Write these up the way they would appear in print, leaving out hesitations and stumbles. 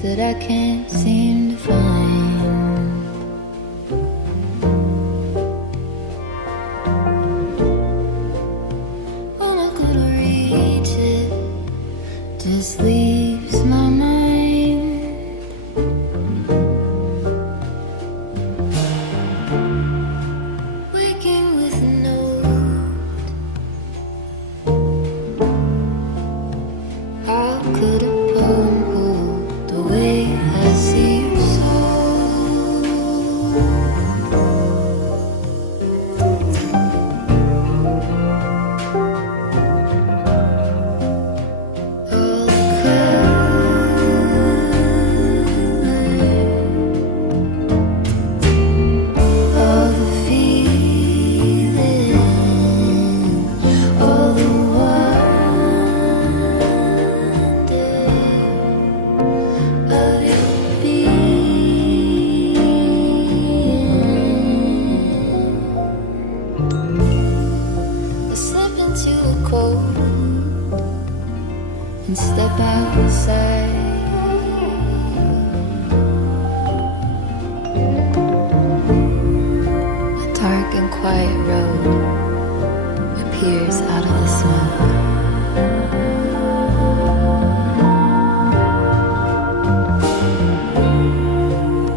That I can't seem to find. When I go to reach it, just leaves my mind. Waking with a note. How could a poem hold the way I see your soul? All the color, all the feeling, all the wonder of your being. I slip into a cold and step outside. A dark and quiet road appears out of the smoke.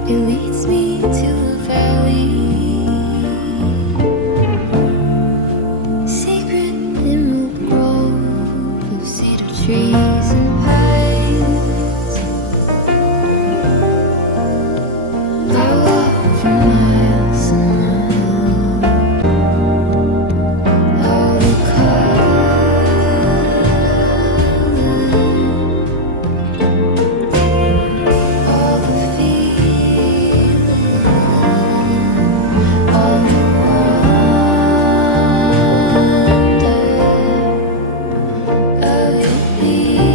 It leads me to a valley, sacred emerald grove of cedar trees and pines. I walk for miles and miles. All the color, all the feeling, all the wonder of your being.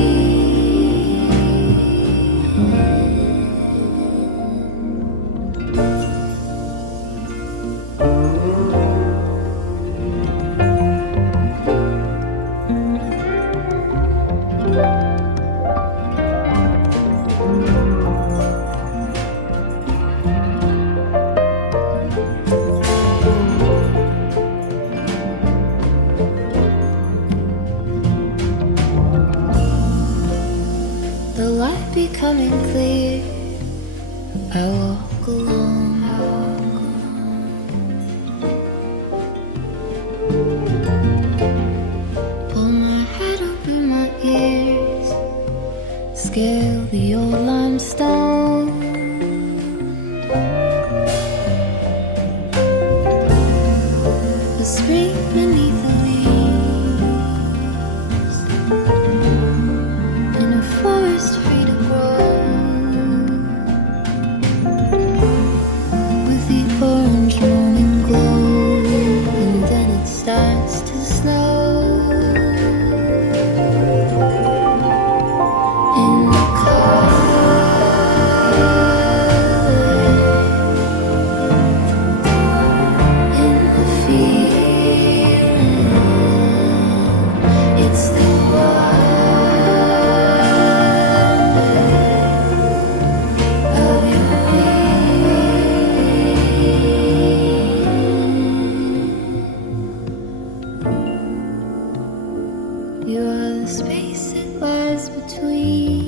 The light becoming clear, I walk along. Pull my head over my ears, scale the old limestone. The spring beneath the leaves, in a forest free to grow, with the orange morning glow, and then it starts to snow. In the color, in the feeling, it's the wonder of your being. You are the space that lies between